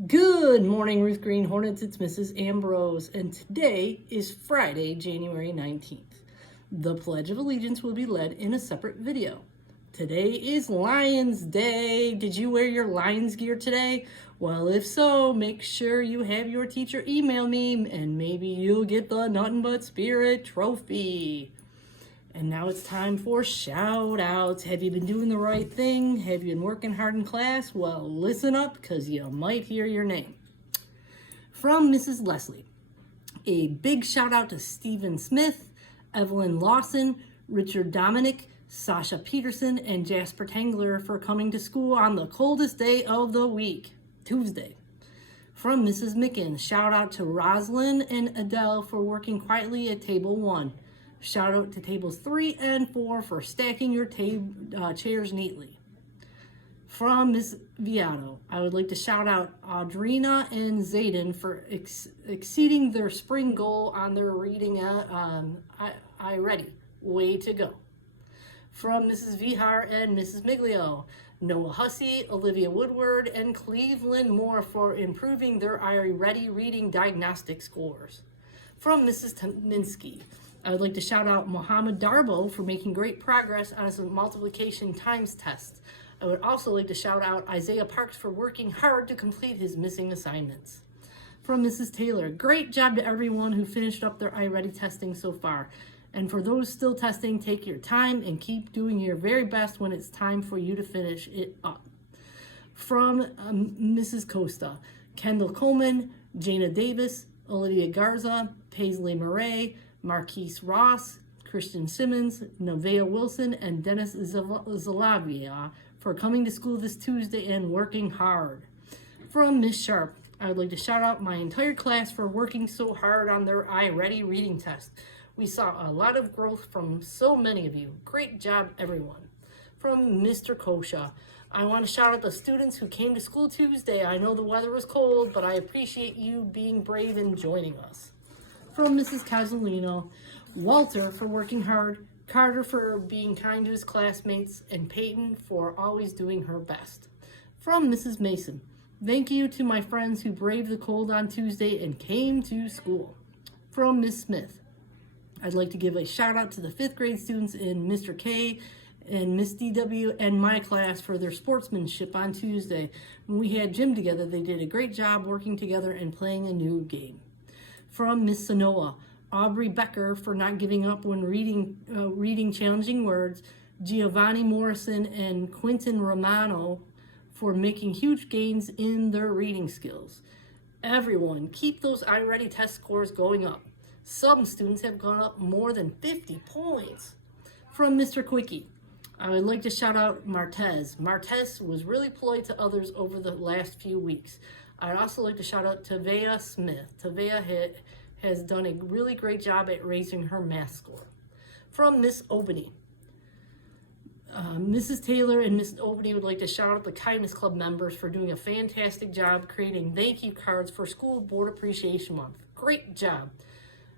Good morning, Ruth Green Hornets. It's Mrs. Ambrose, and today is Friday, January 19th. The Pledge of Allegiance will be led in a separate video. Today is Lions Day. Did you wear your Lions gear today? Well, if so, make sure you have your teacher email me, and maybe you'll get the Nothing But Spirit trophy. And now it's time for shout outs. Have you been doing the right thing? Have you been working hard in class? Well, listen up because you might hear your name. From Mrs. Leslie, a big shout out to Stephen Smith, Evelyn Lawson, Richard Dominic, Sasha Peterson, and Jasper Tangler for coming to school on the coldest day of the week, Tuesday. From Mrs. Mickens, shout out to Roslyn and Adele for working quietly at table 1. Shout out to tables 3 and 4 for stacking your chairs neatly. From Ms. Viato, I would like to shout out Audrina and Zayden for exceeding their spring goal on their reading I Ready. Way to go. From Mrs. Vihar and Mrs. Miglio, Noah Hussey, Olivia Woodward, and Cleveland Moore for improving their I Ready reading diagnostic scores. From Mrs. Taminsky, I would like to shout out Mohammed Darbo for making great progress on his multiplication times test. I would also like to shout out Isaiah Parks for working hard to complete his missing assignments. From Mrs. Taylor, great job to everyone who finished up their iReady testing so far. And for those still testing, take your time and keep doing your very best when it's time for you to finish it up. From Mrs. Costa, Kendall Coleman, Jana Davis, Olivia Garza, Paisley Murray, Marquise Ross, Christian Simmons, Nevaeh Wilson, and Dennis Zalavia for coming to school this Tuesday and working hard. From Miss Sharp, I would like to shout out my entire class for working so hard on their iReady reading test. We saw a lot of growth from so many of you. Great job, everyone. From Mr. Kosha, I want to shout out the students who came to school Tuesday. I know the weather was cold, but I appreciate you being brave and joining us. From Mrs. Casalino, Walter for working hard, Carter for being kind to his classmates, and Peyton for always doing her best. From Mrs. Mason, thank you to my friends who braved the cold on Tuesday and came to school. From Miss Smith, I'd like to give a shout out to the 5th grade students in Mr. K and Miss DW and my class for their sportsmanship on Tuesday. When we had gym together, they did a great job working together and playing a new game. From Miss Sanoa, Aubrey Becker for not giving up when reading challenging words, Giovanni Morrison and Quentin Romano for making huge gains in their reading skills. Everyone, keep those iReady test scores going up. Some students have gone up more than 50 points. From Mr. Quickie, I would like to shout out Martez. Martez was really polite to others over the last few weeks. I'd also like to shout out Tavea Smith. Tavea has done a really great job at raising her math score. From Miss Obany, Mrs. Taylor and Miss Obany would like to shout out the Kindness Club members for doing a fantastic job creating thank you cards for School Board Appreciation Month. Great job.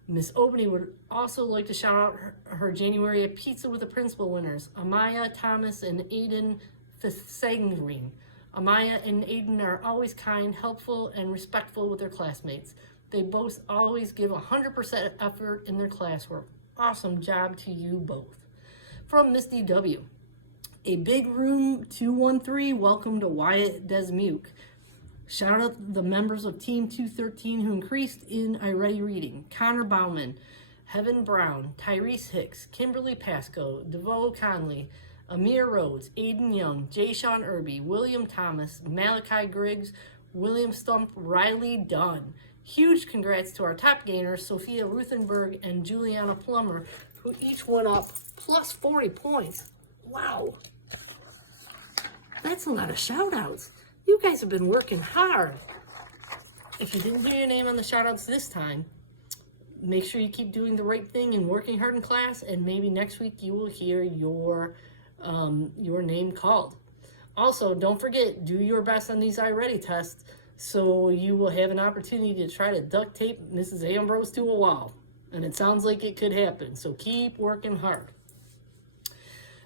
Miss Obany would also like to shout out her January Pizza with the Principal winners, Amaya Thomas and Aiden Fisangreen. Amaya and Aiden are always kind, helpful, and respectful with their classmates. They both always give 100% effort in their classwork. Awesome job to you both. From Miss DW, a big room 213 welcomed Wyatt Desmuke. Shout out the members of Team 213 who increased in iReady reading. Connor Bauman, Heaven Brown, Tyrese Hicks, Kimberly Pasco, DeVoe Conley, Amir Rhodes, Aiden Young, Jay Sean Irby, William Thomas, Malachi Griggs, William Stump, Riley Dunn. Huge congrats to our top gainers, Sophia Ruthenberg and Juliana Plummer, who each went up plus 40 points. Wow. That's a lot of shout outs. You guys have been working hard. If you didn't hear your name on the shout outs this time, make sure you keep doing the right thing and working hard in class, and maybe next week you will hear your name called. Also, don't forget, do your best on these iReady tests so you will have an opportunity to try to duct tape Mrs. Ambrose to a wall. And it sounds like it could happen, so keep working hard.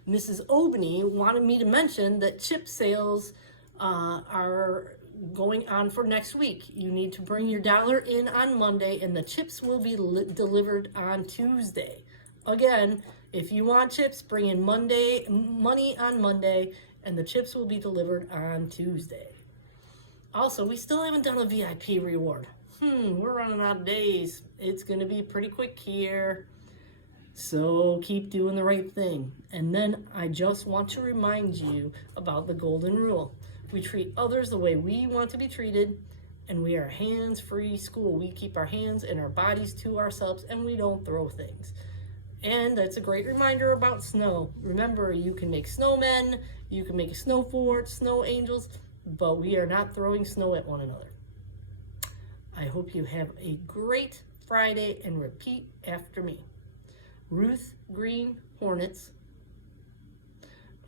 Mrs. Obany wanted me to mention that chip sales are going on for next week. You need to bring your dollar in on Monday, and the chips will be delivered on Tuesday. Again, if you want chips, bring in money on Monday, and the chips will be delivered on Tuesday. Also, we still haven't done a VIP reward. We're running out of days. It's going to be pretty quick here. So keep doing the right thing. And then I just want to remind you about the golden rule. We treat others the way we want to be treated, and we are a hands-free school. We keep our hands and our bodies to ourselves, and we don't throw things. And that's a great reminder about snow. Remember, you can make snowmen, you can make a snow fort, snow angels, but we are not throwing snow at one another. I hope you have a great Friday, and repeat after me. Ruth Green Hornets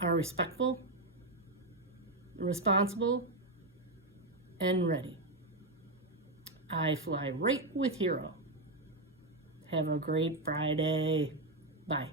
are respectful, responsible, and ready. I fly right with Hero. Have a great Friday. Bye.